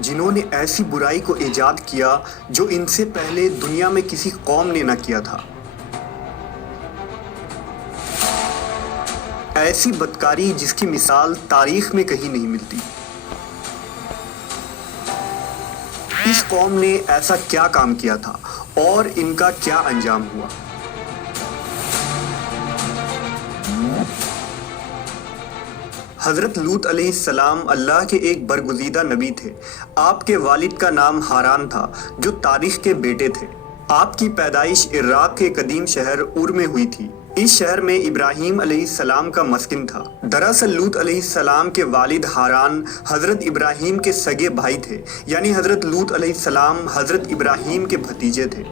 جنہوں نے ایسی برائی کو ایجاد کیا جو ان سے پہلے دنیا میں کسی قوم نے نہ کیا تھا۔ ایسی بدکاری جس کی مثال تاریخ میں کہیں نہیں ملتی۔ اس قوم نے ایسا کیا کام کیا تھا اور ان کا کیا انجام ہوا؟ حضرت لوط علیہ السلام اللہ کے ایک برگزیدہ نبی تھے۔ آپ کے والد کا نام ہاران تھا جو تاریخ کے بیٹے تھے۔ آپ کی پیدائش عراق کے قدیم شہر اور میں ہوئی تھی۔ اس شہر میں ابراہیم علیہ السلام کا مسکن تھا۔ دراصل لوط علیہ السلام کے والد ہاران حضرت ابراہیم کے سگے بھائی تھے، یعنی حضرت لوط علیہ السلام حضرت ابراہیم کے بھتیجے تھے۔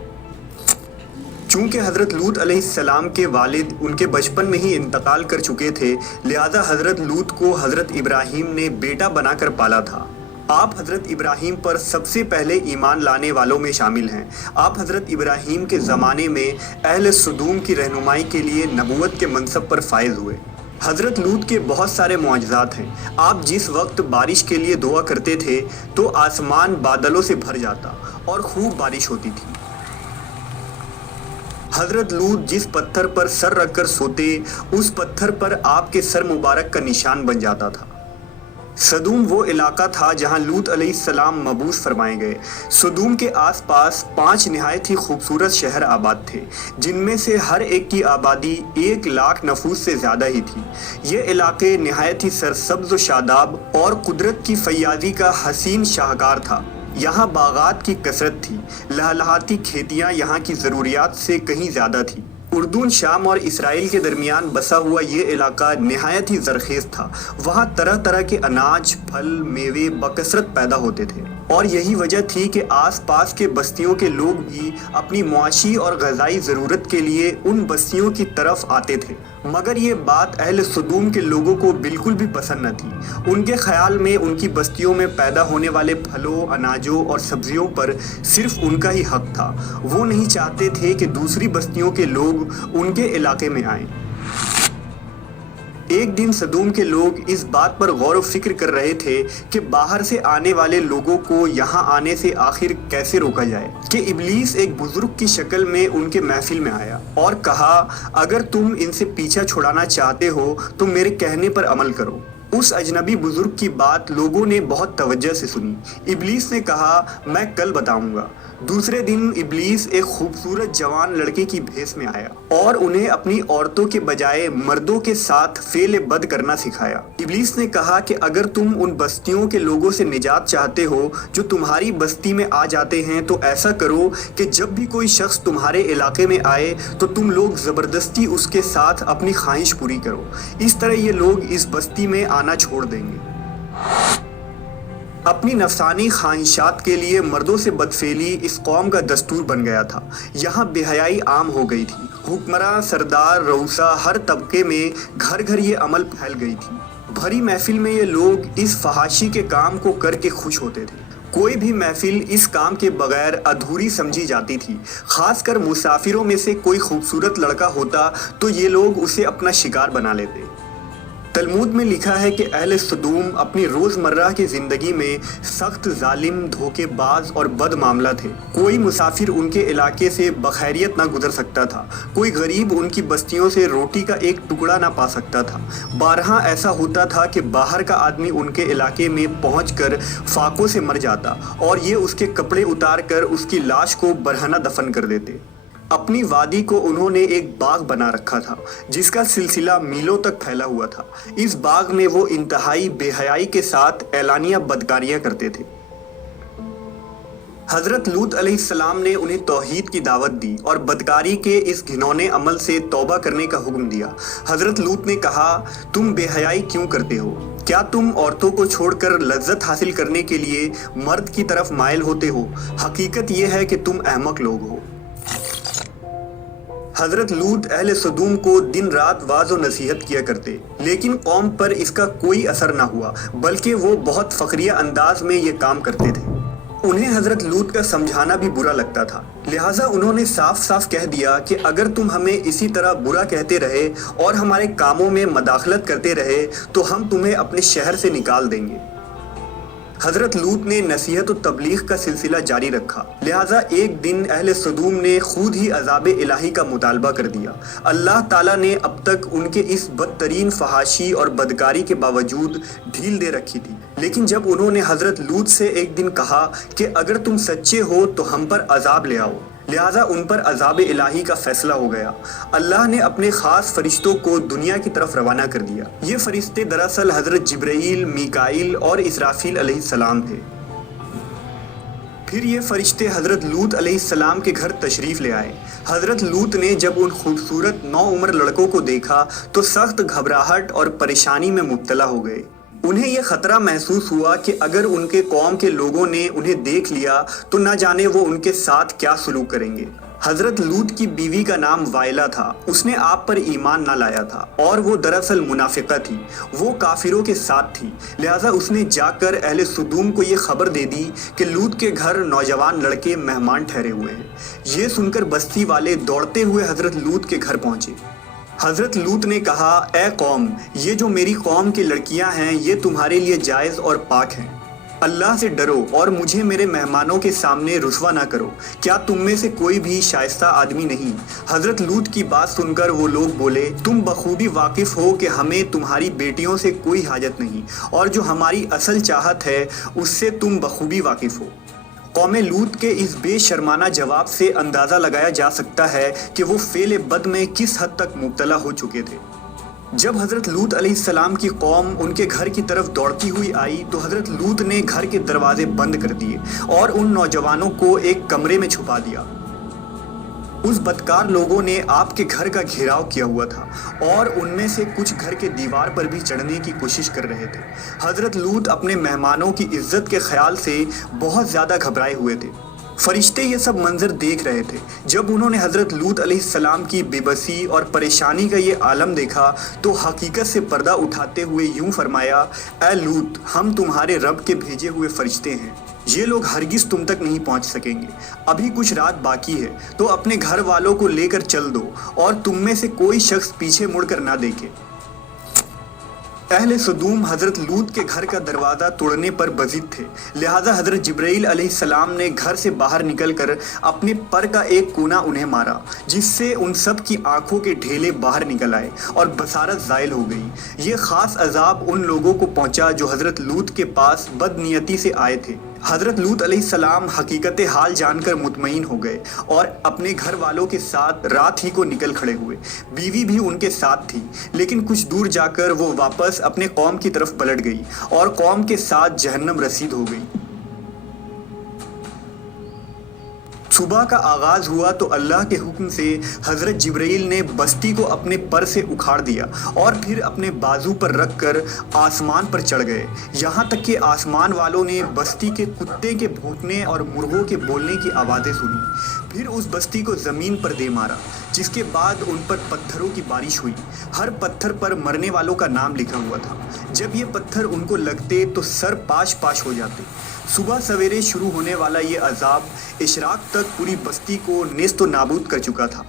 چونکہ حضرت لوط علیہ السلام کے والد ان کے بچپن میں ہی انتقال کر چکے تھے، لہذا حضرت لوط کو حضرت ابراہیم نے بیٹا بنا کر پالا تھا۔ آپ حضرت ابراہیم پر سب سے پہلے ایمان لانے والوں میں شامل ہیں۔ آپ حضرت ابراہیم کے زمانے میں اہل سدوم کی رہنمائی کے لیے نبوت کے منصب پر فائز ہوئے۔ حضرت لوط کے بہت سارے معجزات ہیں۔ آپ جس وقت بارش کے لیے دعا کرتے تھے تو آسمان بادلوں سے بھر جاتا اور خوب بارش ہوتی تھی۔ حضرت لوط جس پتھر پر سر رکھ کر سوتے، اس پتھر پر آپ کے سر مبارک کا نشان بن جاتا تھا۔ سدوم وہ علاقہ تھا جہاں لوط علیہ السلام مبعوث فرمائے گئے۔ سدوم کے آس پاس 5 نہایت ہی خوبصورت شہر آباد تھے، جن میں سے ہر ایک کی آبادی 1,00,000 نفوس سے زیادہ ہی تھی۔ یہ علاقے نہایت ہی سرسبز و شاداب اور قدرت کی فیاضی کا حسین شاہکار تھا۔ یہاں باغات کی کثرت تھی، لہلہاتی کھیتیاں یہاں کی ضروریات سے کہیں زیادہ تھی۔ اردن، شام اور اسرائیل کے درمیان بسا ہوا یہ علاقہ نہایت ہی زرخیز تھا۔ وہاں طرح طرح کے اناج، پھل، میوے بکثرت پیدا ہوتے تھے، اور یہی وجہ تھی کہ آس پاس کے بستیوں کے لوگ بھی اپنی معاشی اور غذائی ضرورت کے لیے ان بستیوں کی طرف آتے تھے۔ مگر یہ بات اہل سدوم کے لوگوں کو بالکل بھی پسند نہ تھی۔ ان کے خیال میں ان کی بستیوں میں پیدا ہونے والے پھلوں، اناجوں اور سبزیوں پر صرف ان کا ہی حق تھا۔ وہ نہیں چاہتے تھے کہ دوسری بستیوں کے لوگ ان کے علاقے میں آئیں۔ ایک دن سدوم کے لوگ اس بات پر غور و فکر کر رہے تھے کہ باہر سے آنے والے لوگوں کو یہاں آنے سے آخر کیسے روکا جائے، کہ ابلیس ایک بزرگ کی شکل میں ان کے محفل میں آیا اور کہا، اگر تم ان سے پیچھا چھڑانا چاہتے ہو تو میرے کہنے پر عمل کرو۔ اس اجنبی بزرگ کی بات لوگوں نے بہت توجہ سے سنی۔ ابلیس نے کہا، میں کل بتاؤں گا۔ دوسرے دن ابلیس ایک خوبصورت جوان لڑکے کی بھیس میں آیا اور انہیں اپنی عورتوں کے بجائے مردوں کے ساتھ فعل بد کرنا سکھایا۔ ابلیس نے کہا کہ اگر تم ان بستیوں کے لوگوں سے نجات چاہتے ہو جو تمہاری بستی میں آ جاتے ہیں تو ایسا کرو کہ جب بھی کوئی شخص تمہارے علاقے میں آئے تو تم لوگ زبردستی اس کے ساتھ اپنی خواہش پوری کرو۔ اس طرح یہ لوگ اس بستی میں آنا چھوڑ دیں گے۔ اپنی نفسانی خواہشات کے لیے مردوں سے بدفعلی اس قوم کا دستور بن گیا تھا۔ یہاں بے حیائی عام ہو گئی تھی۔ حکمراں، سردار، رؤسا، ہر طبقے میں گھر گھر یہ عمل پھیل گئی تھی۔ بھری محفل میں یہ لوگ اس فحاشی کے کام کو کر کے خوش ہوتے تھے۔ کوئی بھی محفل اس کام کے بغیر ادھوری سمجھی جاتی تھی۔ خاص کر مسافروں میں سے کوئی خوبصورت لڑکا ہوتا تو یہ لوگ اسے اپنا شکار بنا لیتے۔ تلمود میں لکھا ہے کہ اہل سدوم اپنی روزمرہ کی زندگی میں سخت ظالم، دھوکے باز اور بد معاملہ تھے۔ کوئی مسافر ان کے علاقے سے بخیریت نہ گزر سکتا تھا۔ کوئی غریب ان کی بستیوں سے روٹی کا ایک ٹکڑا نہ پا سکتا تھا۔ بارہا ایسا ہوتا تھا کہ باہر کا آدمی ان کے علاقے میں پہنچ کر فاقوں سے مر جاتا اور یہ اس کے کپڑے اتار کر اس کی لاش کو برہنہ دفن کر دیتے۔ اپنی وادی کو انہوں نے ایک باغ بنا رکھا تھا جس کا سلسلہ میلوں تک پھیلا ہوا تھا۔ اس باغ میں وہ انتہائی بے حیائی کے ساتھ اعلانیہ بدکاریاں کرتے تھے۔ حضرت لوط علیہ السلام نے انہیں توحید کی دعوت دی اور بدکاری کے اس گھنونے عمل سے توبہ کرنے کا حکم دیا۔ حضرت لوط نے کہا، تم بے حیائی کیوں کرتے ہو؟ کیا تم عورتوں کو چھوڑ کر لذت حاصل کرنے کے لیے مرد کی طرف مائل ہوتے ہو؟ حقیقت یہ ہے کہ تم احمق لوگ ہو۔ حضرت لوط اہل سدوم کو دن رات واعظ و نصیحت کیا کرتے، لیکن قوم پر اس کا کوئی اثر نہ ہوا، بلکہ وہ بہت فخریہ انداز میں یہ کام کرتے تھے۔ انہیں حضرت لوط کا سمجھانا بھی برا لگتا تھا، لہٰذا انہوں نے صاف صاف کہہ دیا کہ اگر تم ہمیں اسی طرح برا کہتے رہے اور ہمارے کاموں میں مداخلت کرتے رہے تو ہم تمہیں اپنے شہر سے نکال دیں گے۔ حضرت لوط نے نصیحت و تبلیغ کا سلسلہ جاری رکھا، لہٰذا ایک دن اہل سدوم نے خود ہی عذاب الہی کا مطالبہ کر دیا۔ اللہ تعالیٰ نے اب تک ان کے اس بدترین فحاشی اور بدکاری کے باوجود ڈھیل دے رکھی تھی، لیکن جب انہوں نے حضرت لوط سے ایک دن کہا کہ اگر تم سچے ہو تو ہم پر عذاب لے آؤ، لہٰذا ان پر عذاب الہی کا فیصلہ ہو گیا۔ اللہ نے اپنے خاص فرشتوں کو دنیا کی طرف روانہ کر دیا۔ یہ فرشتے دراصل حضرت جبرائیل، میکائیل اور اسرافیل علیہ السلام تھے۔ پھر یہ فرشتے حضرت لوط علیہ السلام کے گھر تشریف لے آئے۔ حضرت لوط نے جب ان خوبصورت نوعمر لڑکوں کو دیکھا تو سخت گھبراہٹ اور پریشانی میں مبتلا ہو گئے۔ انہیں یہ خطرہ محسوس ہوا کہ اگر ان کے قوم کے لوگوں نے انہیں دیکھ لیا تو نہ جانے وہ ان کے ساتھ کیا سلوک کریں گے۔ حضرت لوط کی بیوی کا نام وائلہ تھا، اس نے آپ پر ایمان نہ لایا تھا اور وہ دراصل منافقہ تھی، وہ کافروں کے ساتھ تھی، لہٰذا اس نے جا کر اہل سدوم کو یہ خبر دے دی کہ لوط کے گھر نوجوان لڑکے مہمان ٹھہرے ہوئے ہیں۔ یہ سن کر بستی والے دوڑتے ہوئے حضرت لوط کے گھر پہنچے۔ حضرت لوط نے کہا، اے قوم، یہ جو میری قوم کی لڑکیاں ہیں یہ تمہارے لیے جائز اور پاک ہیں۔ اللہ سے ڈرو اور مجھے میرے مہمانوں کے سامنے رسوا نہ کرو۔ کیا تم میں سے کوئی بھی شائستہ آدمی نہیں؟ حضرت لوط کی بات سن کر وہ لوگ بولے، تم بخوبی واقف ہو کہ ہمیں تمہاری بیٹیوں سے کوئی حاجت نہیں، اور جو ہماری اصل چاہت ہے اس سے تم بخوبی واقف ہو۔ قوم لوط کے اس بے شرمانہ جواب سے اندازہ لگایا جا سکتا ہے کہ وہ فعل بد میں کس حد تک مبتلا ہو چکے تھے۔ جب حضرت لوط علیہ السلام کی قوم ان کے گھر کی طرف دوڑتی ہوئی آئی تو حضرت لوط نے گھر کے دروازے بند کر دیے اور ان نوجوانوں کو ایک کمرے میں چھپا دیا۔ اس بدکار لوگوں نے آپ کے گھر کا گھیراؤ کیا ہوا تھا اور ان میں سے کچھ گھر کے دیوار پر بھی چڑھنے کی کوشش کر رہے تھے۔ حضرت لوط اپنے مہمانوں کی عزت کے خیال سے بہت زیادہ گھبرائے ہوئے تھے۔ فرشتے یہ سب منظر دیکھ رہے تھے۔ جب انہوں نے حضرت لوط علیہ السلام کی بے بسی اور پریشانی کا یہ عالم دیکھا تو حقیقت سے پردہ اٹھاتے ہوئے یوں فرمایا، اے لوط، ہم تمہارے رب کے بھیجے ہوئے فرشتے ہیں، یہ لوگ ہرگز تم تک نہیں پہنچ سکیں گے۔ ابھی کچھ رات باقی ہے تو اپنے گھر والوں کو لے کر چل دو اور تم میں سے کوئی شخص پیچھے مڑ کر نہ دیکھے۔ اہل سدوم حضرت لوط کے گھر کا دروازہ توڑنے پر بضد تھے، لہٰذا حضرت جبرائیل علیہ السلام نے گھر سے باہر نکل کر اپنے پر کا ایک کونا انہیں مارا، جس سے ان سب کی آنکھوں کے ڈھیلے باہر نکل آئے اور بصارت زائل ہو گئی۔ یہ خاص عذاب ان لوگوں کو پہنچا جو حضرت لوط کے پاس بد نیتی سے آئے تھے۔ حضرت لوط علیہ السلام حقیقت حال جان کر مطمئن ہو گئے اور اپنے گھر والوں کے ساتھ رات ہی کو نکل کھڑے ہوئے۔ بیوی بھی ان کے ساتھ تھی، لیکن کچھ دور جا کر وہ واپس اپنے قوم کی طرف پلٹ گئی اور قوم کے ساتھ جہنم رسید ہو گئی۔ صبح کا آغاز ہوا تو اللہ کے حکم سے حضرت جبرائیل نے بستی کو اپنے پر سے اکھاڑ دیا اور پھر اپنے بازو پر رکھ کر آسمان پر چڑھ گئے، یہاں تک کہ آسمان والوں نے بستی کے کتے کے بھونکنے اور مرغوں کے بولنے کی آوازیں سنی۔ پھر اس بستی کو زمین پر دے مارا، جس کے بعد ان پر پتھروں کی بارش ہوئی۔ ہر پتھر پر مرنے والوں کا نام لکھا ہوا تھا۔ جب یہ پتھر ان کو لگتے تو سر پاش پاش ہو جاتے۔ صبح سویرے شروع ہونے والا یہ عذاب اشراق تک پوری بستی کو نیست و نابود کر چکا تھا۔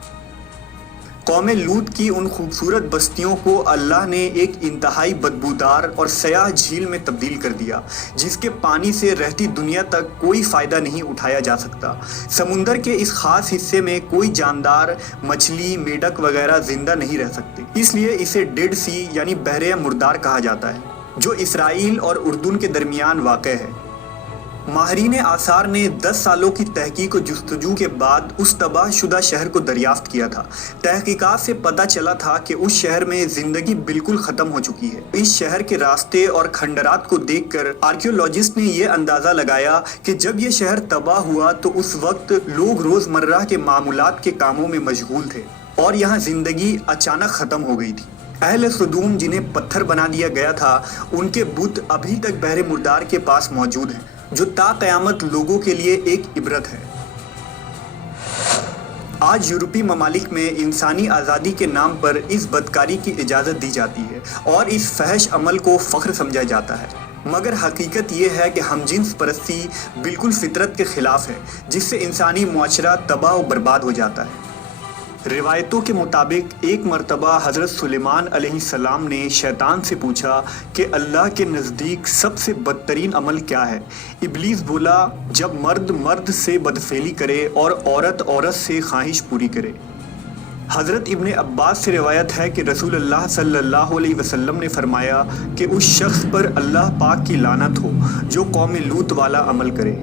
قوم لوط کی ان خوبصورت بستیوں کو اللہ نے ایک انتہائی بدبودار اور سیاہ جھیل میں تبدیل کر دیا، جس کے پانی سے رہتی دنیا تک کوئی فائدہ نہیں اٹھایا جا سکتا۔ سمندر کے اس خاص حصے میں کوئی جاندار، مچھلی، میڈک وغیرہ زندہ نہیں رہ سکتے، اس لیے اسے ڈیڈ سی یعنی بحر مردار کہا جاتا ہے، جو اسرائیل اور اردن کے درمیان واقع ہے۔ ماہرین آثار نے 10 سالوں کی تحقیق و جستجو کے بعد اس تباہ شدہ شہر کو دریافت کیا تھا۔ تحقیقات سے پتہ چلا تھا کہ اس شہر میں زندگی بالکل ختم ہو چکی ہے۔ اس شہر کے راستے اور کھنڈرات کو دیکھ کر آرکیولوجسٹ نے یہ اندازہ لگایا کہ جب یہ شہر تباہ ہوا تو اس وقت لوگ روزمرہ کے معمولات کے کاموں میں مشغول تھے اور یہاں زندگی اچانک ختم ہو گئی تھی۔ اہل سدوم جنہیں پتھر بنا دیا گیا تھا، ان کے بت ابھی تک بحر مردار کے پاس موجود ہیں، جو تا قیامت لوگوں کے لیے ایک عبرت ہے۔ آج یورپی ممالک میں انسانی آزادی کے نام پر اس بدکاری کی اجازت دی جاتی ہے اور اس فحش عمل کو فخر سمجھا جاتا ہے، مگر حقیقت یہ ہے کہ ہم جنس پرستی بالکل فطرت کے خلاف ہے، جس سے انسانی معاشرہ تباہ و برباد ہو جاتا ہے۔ روایتوں کے مطابق ایک مرتبہ حضرت سلیمان علیہ السلام نے شیطان سے پوچھا کہ اللہ کے نزدیک سب سے بدترین عمل کیا ہے؟ ابلیس بولا، جب مرد مرد سے بدفعلی کرے اور عورت عورت سے خواہش پوری کرے۔ حضرت ابن عباس سے روایت ہے کہ رسول اللہ صلی اللہ علیہ وسلم نے فرمایا کہ اس شخص پر اللہ پاک کی لعنت ہو جو قوم لوط والا عمل کرے۔